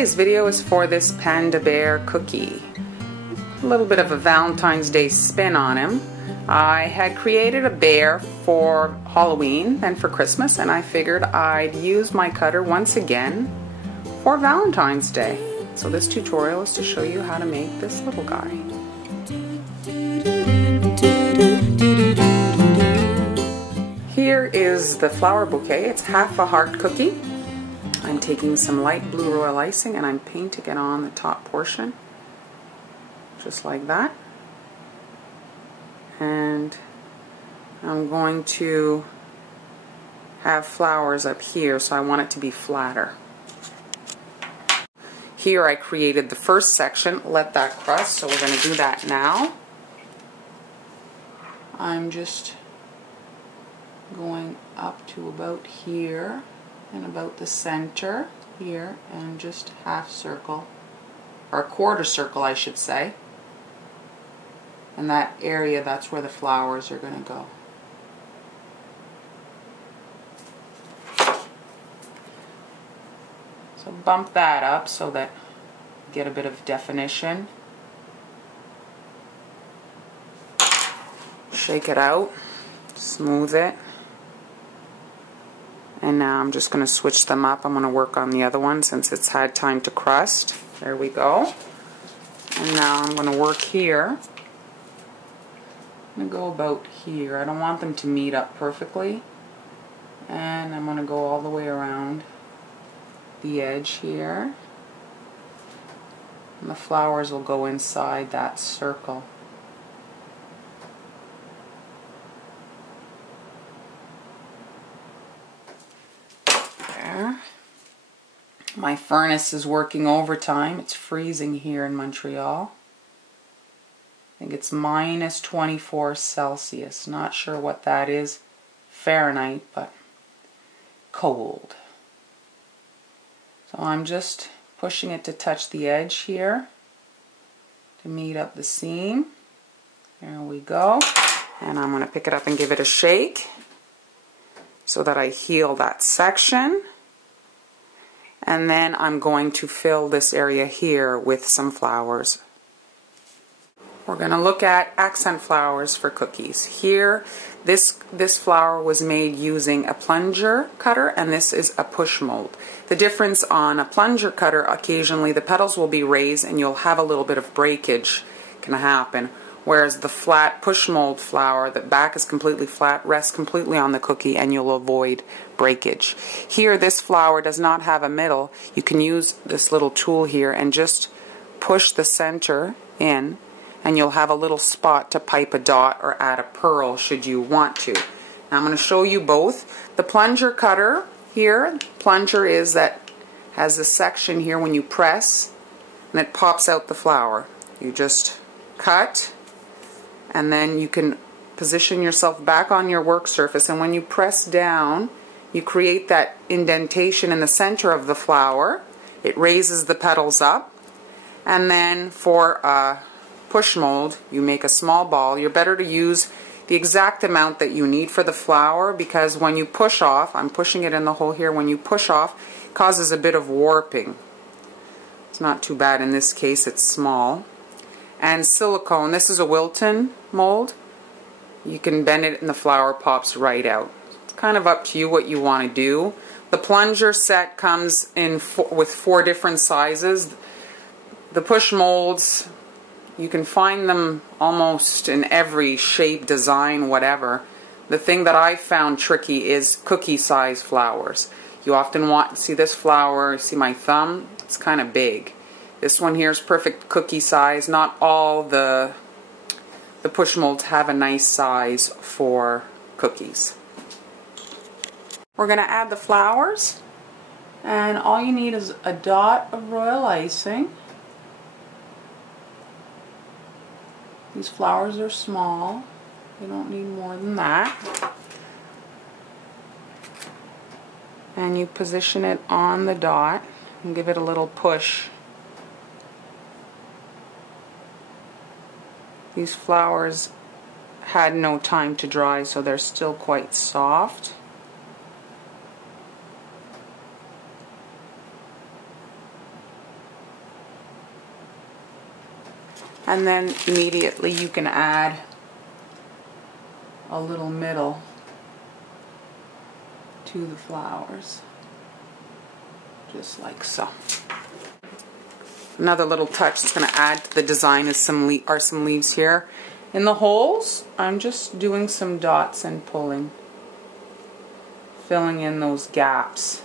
Today's video is for this Panda Bear cookie. A little bit of a Valentine's Day spin on him. I had created a bear for Halloween and for Christmas, and I figured I'd use my cutter once again for Valentine's Day. So this tutorial is to show you how to make this little guy. Here is the flower bouquet. It's half a heart cookie. I'm taking some light blue royal icing and I'm painting it on the top portion, just like that. And I'm going to have flowers up here, so I want it to be flatter. Here I created the first section, let that crust, so we're going to do that now. I'm just going up to about here and about the center here, and just half circle, or a quarter circle I should say. And that area, that's where the flowers are going to go. So bump that up so that you get a bit of definition. Shake it out, smooth it. And now I'm just going to switch them up. I'm going to work on the other one since it's had time to crust. There we go. And now I'm going to work here. I'm going to go about here. I don't want them to meet up perfectly. And I'm going to go all the way around the edge here. And the flowers will go inside that circle. My furnace is working overtime. It's freezing here in Montreal. I think it's minus 24 Celsius. Not sure what that is Fahrenheit, but cold. So I'm just pushing it to touch the edge here to meet up the seam. There we go. And I'm going to pick it up and give it a shake so that I heal that section. And then I'm going to fill this area here with some flowers. We're going to look at accent flowers for cookies. Here, this flower was made using a plunger cutter, and this is a push mold. The difference on a plunger cutter, occasionally the petals will be raised and you'll have a little bit of breakage can happen. Whereas the flat push mold flower, the back is completely flat, rests completely on the cookie, and you'll avoid breakage. Here, this flower does not have a middle. You can use this little tool here and just push the center in, and you'll have a little spot to pipe a dot or add a pearl should you want to. Now I'm going to show you both. The plunger cutter here, plunger is that has a section here when you press, and it pops out the flower. You just cut, and then you can position yourself back on your work surface, and when you press down, you create that indentation in the center of the flower. It raises the petals up, and then for a push mold, you make a small ball. You're better to use the exact amount that you need for the flower, because when you push off, I'm pushing it in the hole here, when you push off, it causes a bit of warping. It's not too bad in this case, it's small. And silicone, this is a Wilton mold. You can bend it and the flower pops right out. It's kind of up to you what you want to do. The plunger set comes in with 4 different sizes. The push molds, you can find them almost in every shape, design, whatever. The thing that I found tricky is cookie size flowers. You often want, see this flower, see my thumb? It's kind of big. This one here is perfect cookie size. Not all the push molds have a nice size for cookies. We're going to add the flowers, and all you need is a dot of royal icing. These flowers are small. You don't need more than that. And you position it on the dot and give it a little push. These flowers had no time to dry, so they're still quite soft. And then immediately you can add a little middle to the flowers, just like so. Another little touch that's going to add to the design is some leaves here. In the holes, I'm just doing some dots and pulling, filling in those gaps.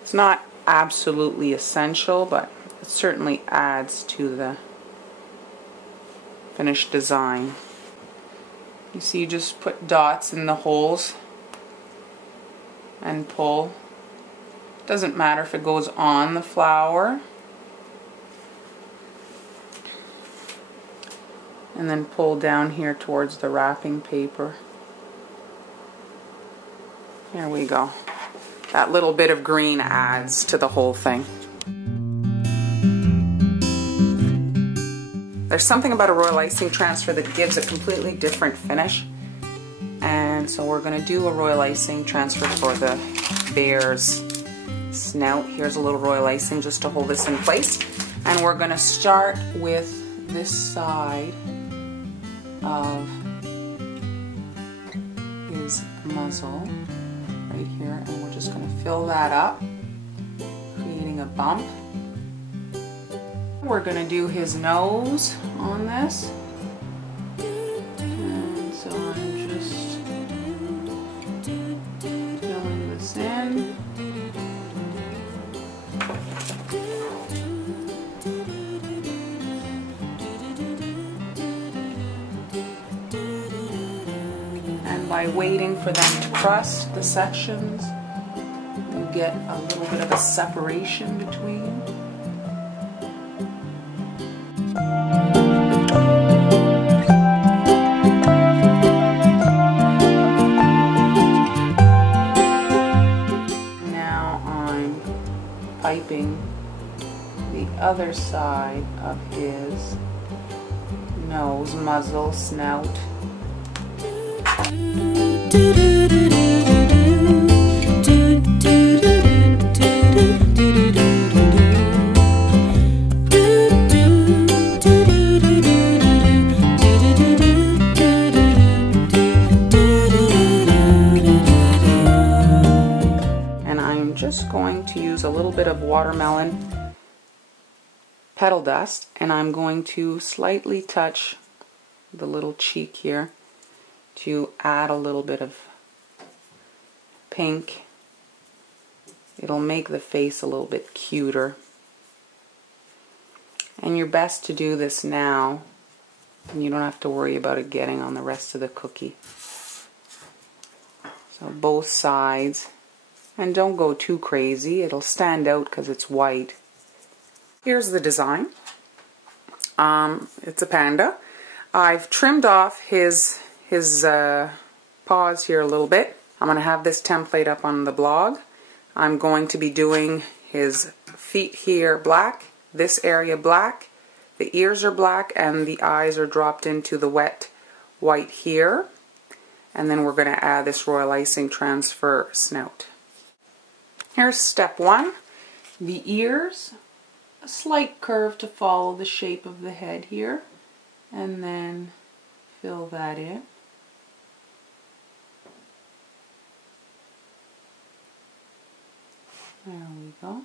It's not absolutely essential, but it certainly adds to the finished design. You see, you just put dots in the holes and pull. Doesn't matter if it goes on the flower. And then pull down here towards the wrapping paper. There we go. That little bit of green adds to the whole thing. There's something about a royal icing transfer that gives a completely different finish. And so we're going to do a royal icing transfer for the bear's snout. Here's a little royal icing just to hold this in place. And we're going to start with this side of his muzzle right here, and we're just going to fill that up, creating a bump. We're going to do his nose on this, and so I'm just filling this in. By waiting for them to crust the sections, you get a little bit of a separation between. Now I'm piping the other side of his nose, muzzle, snout. And I'm just going to use a little bit of watermelon petal dust, and I'm going to slightly touch the little cheek here to add a little bit of pink. It'll make the face a little bit cuter. And you're best to do this now, and you don't have to worry about it getting on the rest of the cookie. So both sides, and don't go too crazy, it'll stand out because it's white. Here's the design. It's a panda. I've trimmed off his paws here a little bit. I'm going to have this template up on the blog. I'm going to be doing his feet here black, this area black, the ears are black, and the eyes are dropped into the wet white here. And then we're going to add this royal icing transfer snout. Here's step one. The ears, a slight curve to follow the shape of the head here, and then fill that in. There we go.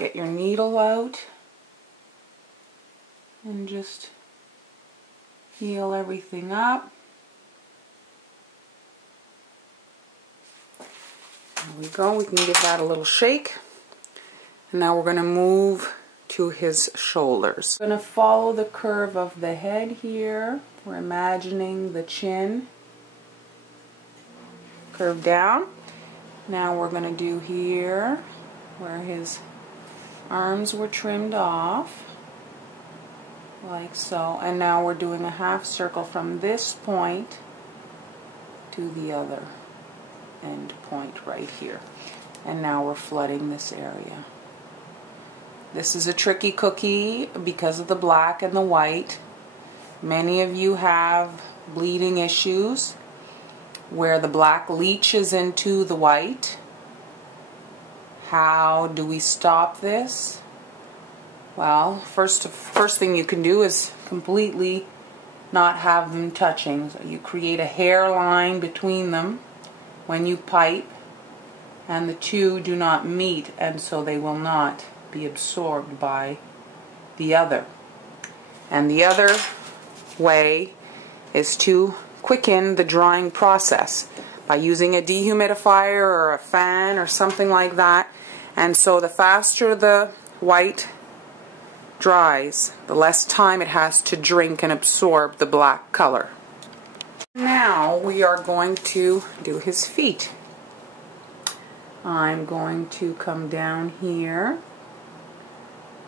Get your needle out and just heal everything up. There we go. We can give that a little shake. And now we're going to move to his shoulders. I'm going to follow the curve of the head here. We're imagining the chin curve down. Now we're going to do here where his arms were trimmed off, like so. And now we're doing a half circle from this point to the other end point right here. And now we're flooding this area. This is a tricky cookie because of the black and the white. Many of you have bleeding issues where the black leaches into the white. How do we stop this? Well, first thing you can do is completely not have them touching. So you create a hairline between them when you pipe, and the two do not meet, and so they will not be absorbed by the other. And the other way is to quicken the drying process by using a dehumidifier or a fan or something like that. And so the faster the white dries, the less time it has to drink and absorb the black color. Now we are going to do his feet. I'm going to come down here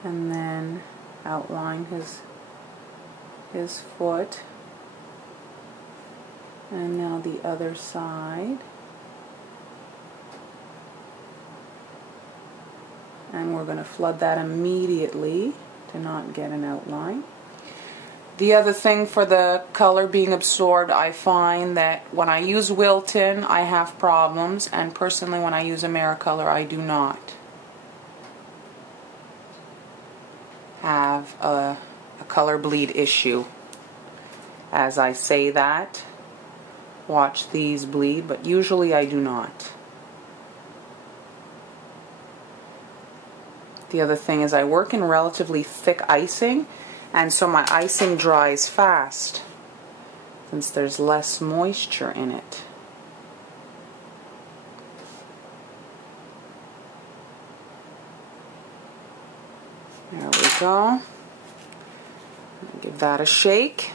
and then outline his foot, and now the other side, and we're going to flood that immediately to not get an outline. The other thing for the color being absorbed, I find that when I use Wilton I have problems, and personally when I use Americolor I do not have a color bleed issue. As I say that, watch these bleed, but usually I do not. The other thing is I work in relatively thick icing, and so my icing dries fast since there's less moisture in it. There we go. Give that a shake.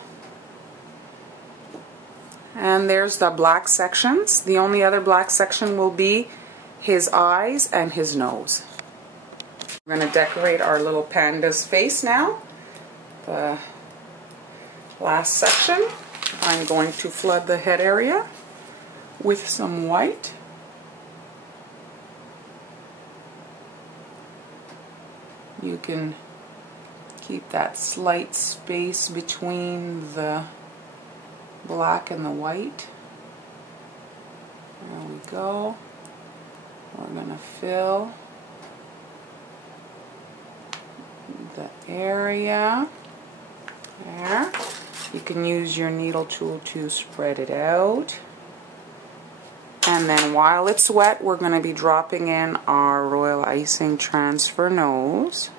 And there's the black sections. The only other black section will be his eyes and his nose. We're going to decorate our little panda's face now. The last section, I'm going to flood the head area with some white. You can keep that slight space between the black and the white. There we go. We're going to fill the area there. You can use your needle tool to spread it out. And then while it's wet, we're going to be dropping in our Royal Icing Transfer Nose.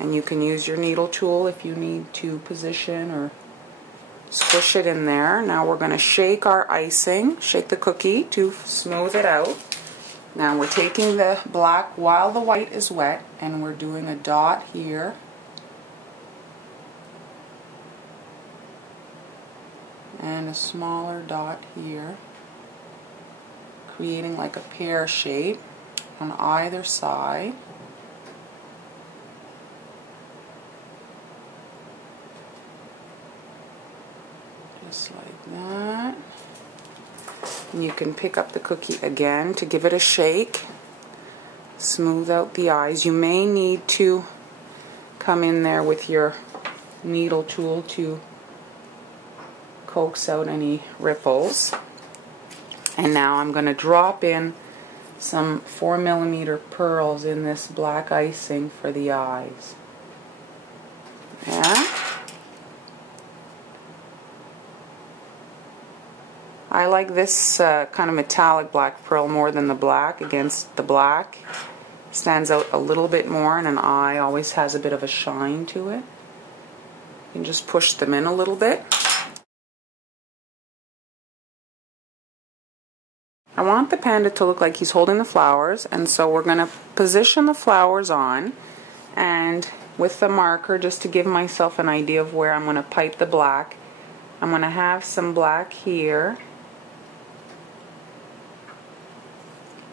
And you can use your needle tool if you need to position or squish it in there. Now we're going to shake our icing, shake the cookie to smooth it out. Now we're taking the black while the white is wet, and we're doing a dot here. And a smaller dot here, creating like a pear shape on either side. Just like that. And you can pick up the cookie again to give it a shake. Smooth out the eyes. You may need to come in there with your needle tool to coax out any ripples. And now I'm going to drop in some 4mm pearls in this black icing for the eyes. Yeah. I like this kind of metallic black pearl more than the black. Against the black, stands out a little bit more, and an eye always has a bit of a shine to it. You can just push them in a little bit. I want the panda to look like he's holding the flowers, and so we're going to position the flowers on, and with the marker, just to give myself an idea of where I'm going to pipe the black, I'm going to have some black here,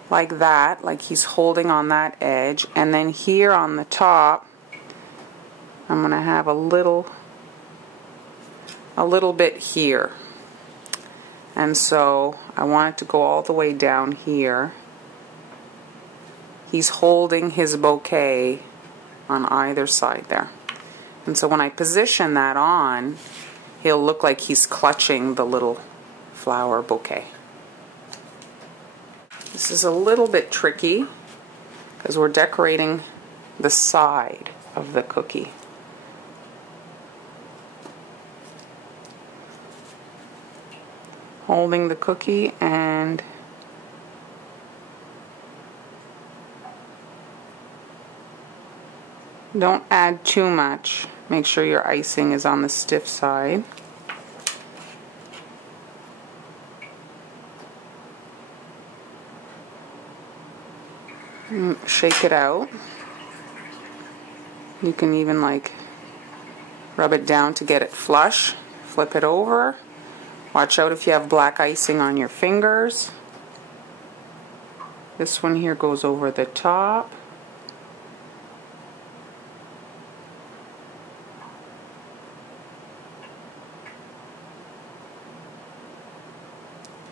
like that, like he's holding on that edge, and then here on the top I'm going to have a little bit here, and so I want it to go all the way down here. He's holding his bouquet on either side there. And so when I position that on, he'll look like he's clutching the little flower bouquet. This is a little bit tricky because we're decorating the side of the cookie. Holding the cookie and don't add too much. Make sure your icing is on the stiff side. Shake it out. You can even like rub it down to get it flush. Flip it over. Watch out if you have black icing on your fingers. This one here goes over the top.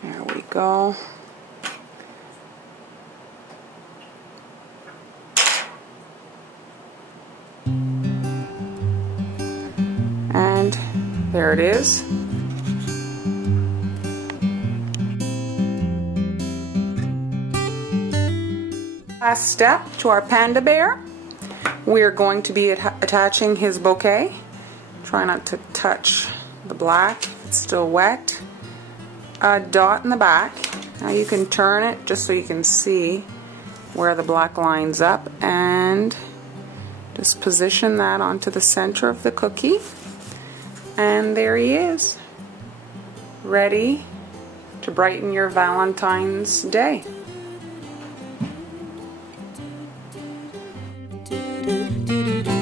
There we go. And there it is. Last step to our panda bear. We're going to be attaching his bouquet. Try not to touch the black, it's still wet. A dot in the back. Now you can turn it just so you can see where the black lines up, and just position that onto the center of the cookie. And there he is, ready to brighten your Valentine's Day. Do, do, do, do.